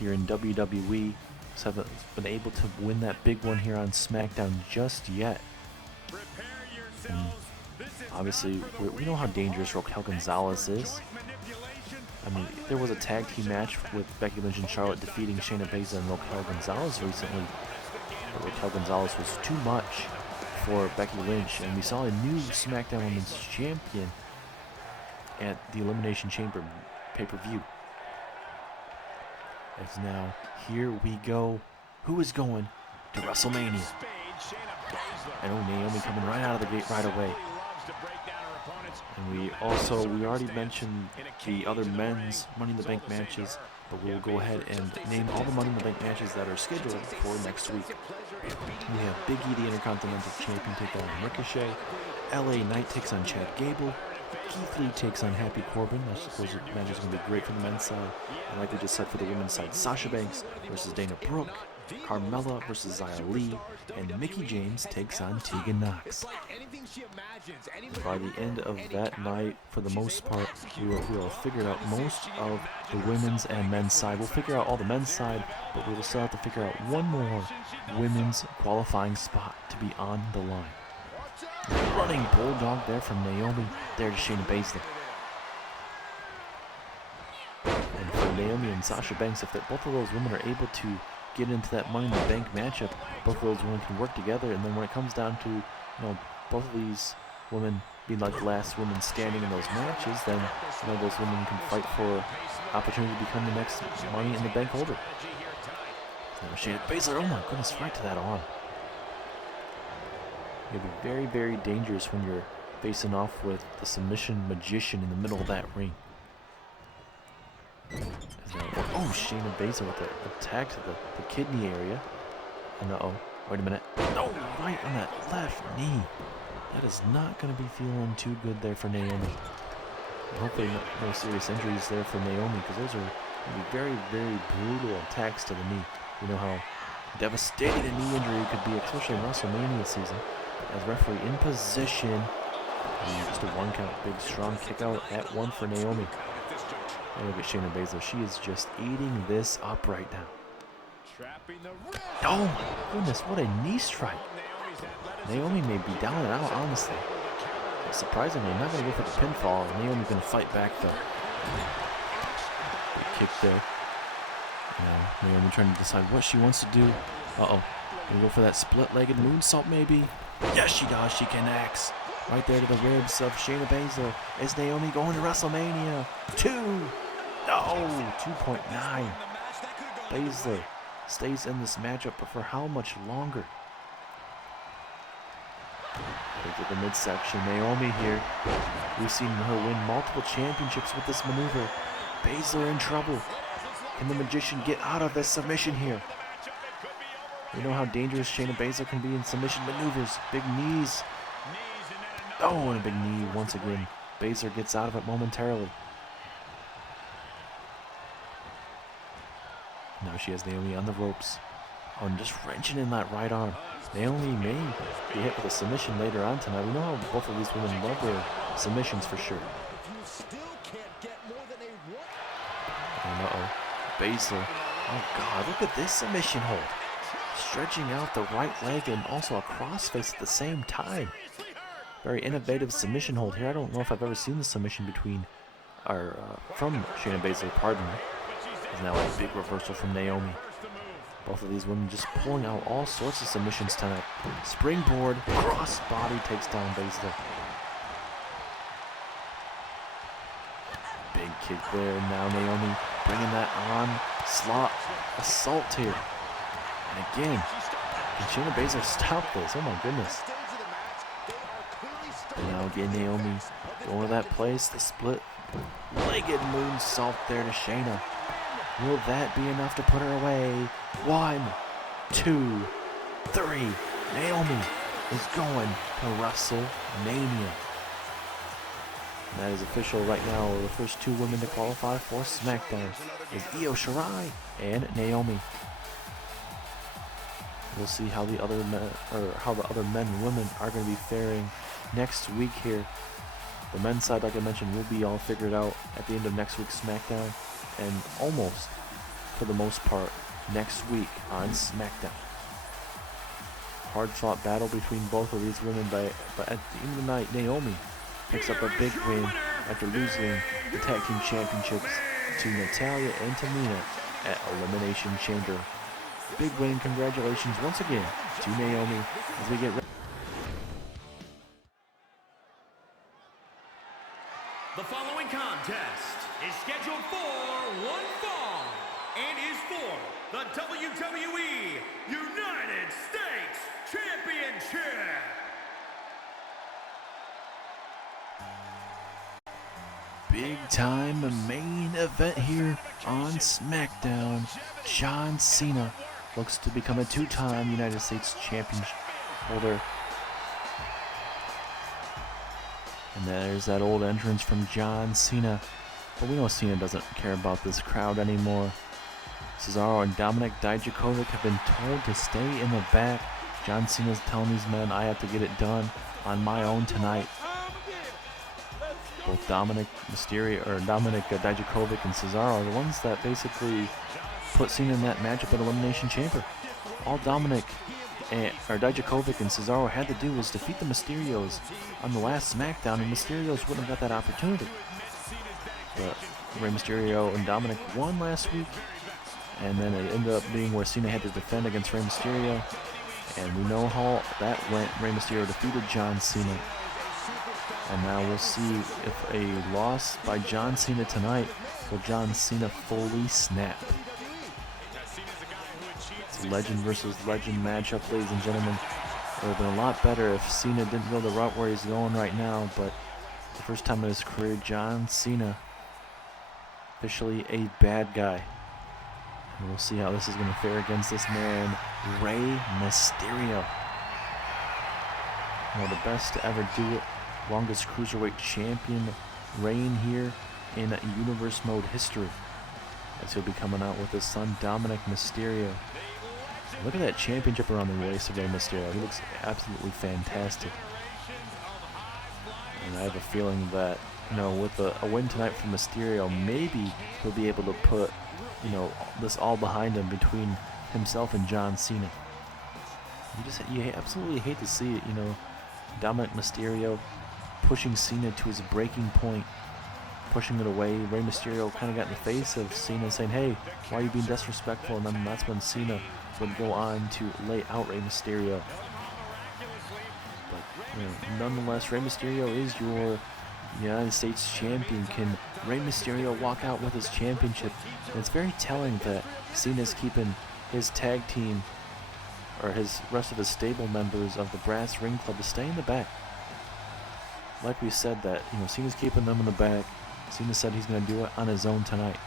here in WWE. So haven't been able to win that big one here on SmackDown just yet. And obviously, we know how dangerous Raquel Gonzalez is. I mean, there was a tag team match with Becky Lynch and Charlotte defeating Shayna Baszler and Raquel Gonzalez recently. But Raquel Gonzalez was too much for Becky Lynch, and we saw a new SmackDown Women's Champion at the Elimination Chamber pay-per-view. As now, here we go. Who is going to WrestleMania? I know Naomi coming right out of the gate right away. And we already mentioned the other men's Money in the Bank matches, but we'll go ahead and name all the Money in the Bank matches that are scheduled for next week. We have Big E, the Intercontinental Champion, take on Ricochet. LA Knight takes on Chad Gable. Keith Lee takes on Happy Corbin. I suppose the match is going to be great for the men's side. And like we just said for the women's side, Sasha Banks versus Dana Brooke. Carmella versus Xia Li, and Mickie James takes on Tegan Knox. By the end of that night, for the most part, we will figure out most of the women's and men's side. We'll figure out all the men's side, but we will still have to figure out one more women's qualifying spot to be on the line. Running bulldog there from Naomi. There to Shayna Baszler. And for Naomi and Sasha Banks, if both of those women are able to get into that Money in the Bank matchup, both of those women can work together. And then when it comes down to, both of these women being like the last women standing in those matches, then those women can fight for opportunity to become the next Money in the Bank holder. Shayna Baszler, oh my goodness, right to that arm. It'll be very, very dangerous when you're facing off with the submission magician in the middle of that ring. Oh, Shayna Baszler with the attack to the kidney area. And wait a minute. No, right on that left knee. That is not going to be feeling too good there for Naomi. And hopefully no serious injuries there for Naomi, because those are going to be very, very brutal attacks to the knee. You know how devastating a knee injury could be, especially in WrestleMania season. As referee in position. And just a one count, big strong kick out at one for Naomi. And look at Shayna Baszler. She is just eating this up right now. Oh my goodness, what a knee strike. Naomi may be down and out, honestly. But surprisingly, not going to go for the pinfall. Naomi's going to fight back though. Big kick there. Naomi trying to decide what she wants to do. Gonna go for that split-legged moonsault maybe. Yes, she does. She connects. Right there to the ribs of Shayna Baszler. Is Naomi going to WrestleMania? 2. No, 2.9. Baszler stays in this matchup, but for how much longer? Look at the midsection. Naomi here. We've seen her win multiple championships with this maneuver. Baszler in trouble. Can the magician get out of this submission here? We know how dangerous Shayna Baszler can be in submission maneuvers. Big knees. Oh, and a big knee once again. Baszler gets out of it momentarily. Now she has Naomi on the ropes. Oh, and just wrenching in that right arm. Naomi may be hit with a submission later on tonight. We know how both of these women love their submissions for sure. And Baszler. Oh God, look at this submission hold. Stretching out the right leg and also a crossface at the same time. Very innovative submission hold here. I don't know if I've ever seen the submission from Shayna Baszler, pardon me. There's now a big reversal from Naomi. Both of these women just pulling out all sorts of submissions tonight. Springboard, cross body takes down Baszler. Big kick there. Now Naomi bringing that on. Slot assault here. And again, can Shayna Baszler stop this? Oh my goodness. And now again, Naomi going to that place. The split-legged moonsault there to Shayna. Will that be enough to put her away? 1, 2, 3. Naomi is going to WrestleMania. And that is official right now. The first 2 women to qualify for Smackdown is Shirai and Naomi. We'll see how the other men, and women are going to be faring next week here. The men's side, like I mentioned, will be all figured out at the end of next week's SmackDown, and almost, for the most part, next week on SmackDown. Hard-fought battle between both of these women, but at the end of the night, Naomi picks up a big win after losing the Tag Team Championships to Natalya and Tamina at Elimination Chamber. Big win, congratulations once again to Naomi as we get ready. The following contest is scheduled for one fall and is for the WWE United States Championship. Big time main event here on SmackDown. John Cena looks to become a 2-time United States Champion holder. And there's that old entrance from John Cena. But we know Cena doesn't care about this crowd anymore. Cesaro and Dominik Dijakovic have been told to stay in the back. John Cena's telling these men, I have to get it done on my own tonight. Both Dominik Dijakovic and Cesaro are the ones that basically put Cena in that matchup at Elimination Chamber. All Dominik Dijakovic and Cesaro had to do was defeat the Mysterios on the last SmackDown, and Mysterios wouldn't have got that opportunity. But Rey Mysterio and Dominic won last week, and then it ended up being where Cena had to defend against Rey Mysterio, and we know how that went. Rey Mysterio defeated John Cena, and now we'll see if a loss by John Cena tonight will John Cena fully snap. It's a legend versus legend matchup, ladies and gentlemen. It would have been a lot better if Cena didn't go the route where he's going right now, but the first time in his career, John Cena officially a bad guy. And we'll see how this is going to fare against this man, Rey Mysterio. You know, the best to ever do it. Longest cruiserweight champion reign here in Universe Mode history, as he'll be coming out with his son Dominic Mysterio. Look at that championship around the waist of Rey Mysterio. He looks absolutely fantastic. And I have a feeling that, you know, with a win tonight from Mysterio, maybe he'll be able to put, you know, this all behind him between himself and John Cena. You absolutely hate to see it, you know, Dominic Mysterio pushing Cena to his breaking point, pushing it away. Rey Mysterio kind of got in the face of Cena, saying, "Hey, why are you being disrespectful?" And then that's when Cena would go on to lay out Rey Mysterio. But, you know, nonetheless, Rey Mysterio is your United States champion. Can Rey Mysterio walk out with his championship? And it's very telling that Cena's keeping his tag team, or his rest of his stable members of the Brass Ring Club, to stay in the back. Like we said, that, you know, Cena's keeping them in the back. Cena said he's going to do it on his own tonight.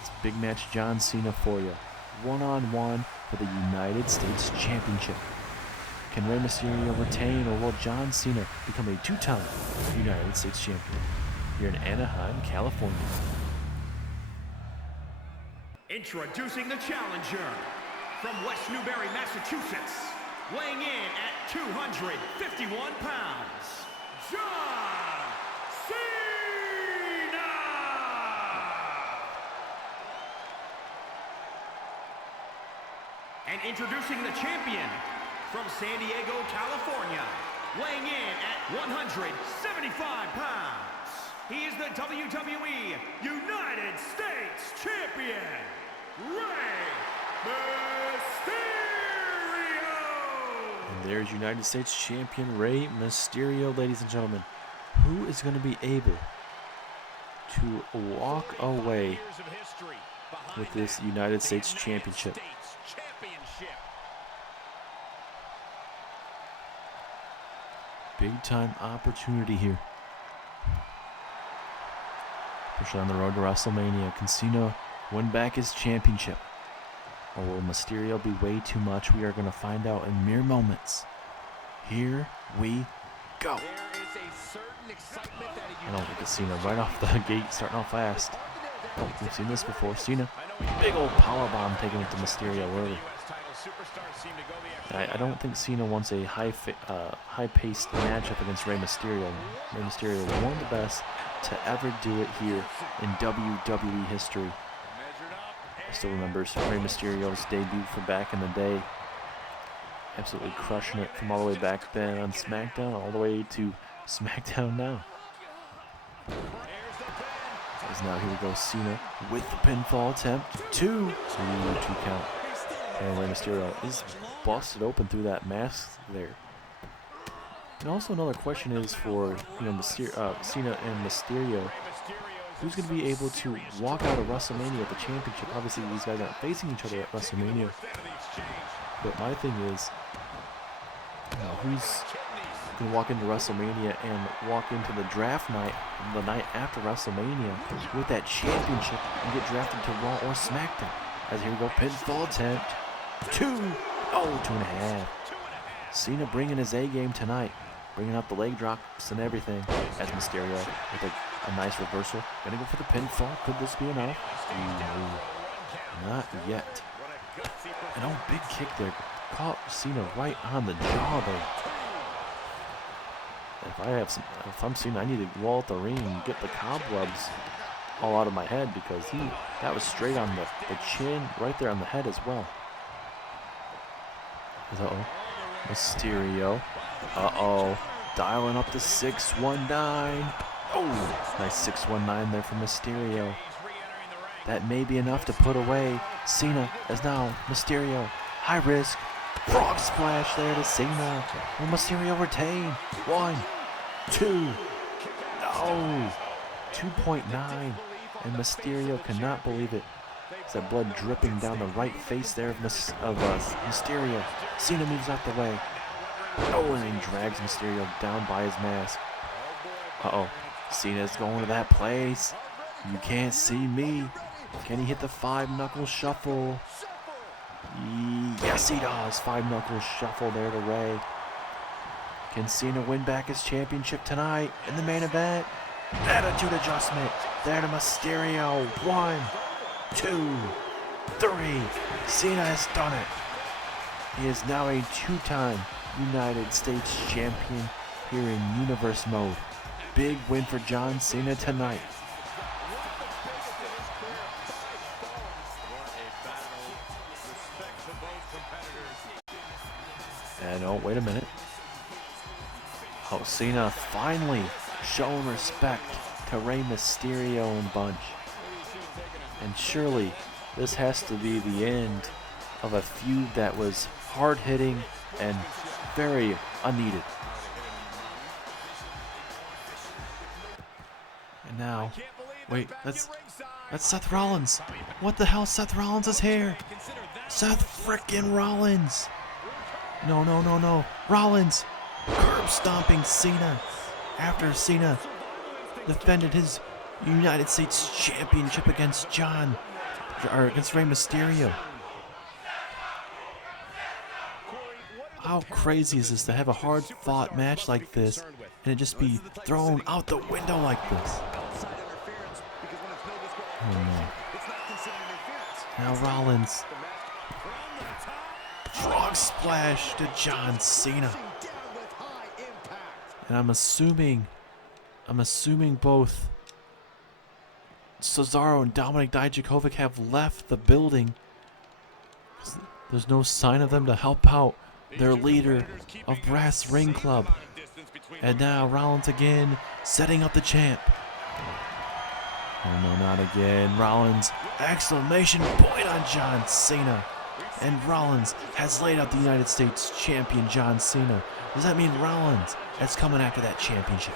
It's big match John Cena for you. One-on-one for the United States Championship. Can Rey Mysterio retain, or will John Cena become a two-time United States Champion here in Anaheim, California? Introducing the challenger from West Newbury, Massachusetts, weighing in at 251 pounds, John Cena! And introducing the champion from San Diego, California, weighing in at 175 pounds, he is the WWE United States Champion, Rey Mysterio! And there's United States Champion Rey Mysterio, ladies and gentlemen. Who is going to be able to walk away with this United States Championship? Big time opportunity here, especially on the road to WrestleMania. Can Cena win back his championship, or will Mysterio be way too much? We are going to find out in mere moments. Here we go. I don't think it's Cena right off the gate, starting off fast. Oh, we've seen this before. Cena, big old powerbomb taking it to Mysterio early. I don't think Cena wants a high-paced matchup against Rey Mysterio. Rey Mysterio, one of the best to ever do it here in WWE history. I still remember Rey Mysterio's debut from back in the day. Absolutely crushing it from all the way back then on Smackdown all the way to Smackdown now. As now here we go, Cena with the pinfall attempt. Two count. And Rey Mysterio is busted open through that mask there. And also another question is for, you know, Cena and Mysterio. Who's going to be able to walk out of WrestleMania with the championship? Obviously, these guys aren't facing each other at WrestleMania. But my thing is, you know, who's going to walk into WrestleMania and walk into the draft night, the night after WrestleMania, with that championship and get drafted to Raw or SmackDown? As here we go, pinfall attempt. 2.5. Cena bringing his A game tonight, bringing out the leg drops and everything. As Mysterio with a nice reversal, gonna go for the pinfall. Could this be enough? Not yet. And oh, big kick there, caught Cena right on the jaw there. If I'm Cena, I need to wall out the ring and get the cobwebs all out of my head, because that was straight on the chin, right there on the head as well. Uh-oh. Mysterio. Uh-oh. Dialing up the 619. Oh, nice 619 there from Mysterio. That may be enough to put away Cena as now Mysterio. High risk. Frog splash there to Cena. Will Mysterio retain? 1, 2. No. 2.9. And Mysterio cannot believe it. It's that blood dripping down the right face there of Mysterio. Cena moves out the way. Oh, and he drags Mysterio down by his mask. Uh-oh. Cena's going to that place. You can't see me. Can he hit the 5-knuckle shuffle? Yes, he does. 5-knuckle shuffle there to Ray. Can Cena win back his championship tonight in the main event? Attitude adjustment. There to Mysterio. 1, 2, 3. Cena has done it. He is now a 2-time United States champion here in Universe mode. Big win for John Cena tonight. And oh, wait a minute. Oh, Cena finally showing respect to Rey Mysterio and Bunch. And surely this has to be the end of a feud that was hard-hitting and very unneeded. And now, wait, that's Seth Rollins. What the hell? Seth Rollins is here. Seth frickin' Rollins. No. Rollins curb stomping Cena after Cena defended his United States Championship against against Rey Mysterio. How crazy is this to have a hard-fought match like this and it just be thrown out the window like this? Oh no. Now Rollins. Frog splash to John Cena. And I'm assuming both Cesaro and Dominik Dijakovic have left the building. There's no sign of them to help out their leader of Brass Ring Club. And now Rollins again setting up the champ. Oh no, not again. Rollins, exclamation point on John Cena. And Rollins has laid out the United States champion John Cena. Does that mean Rollins is coming after that championship?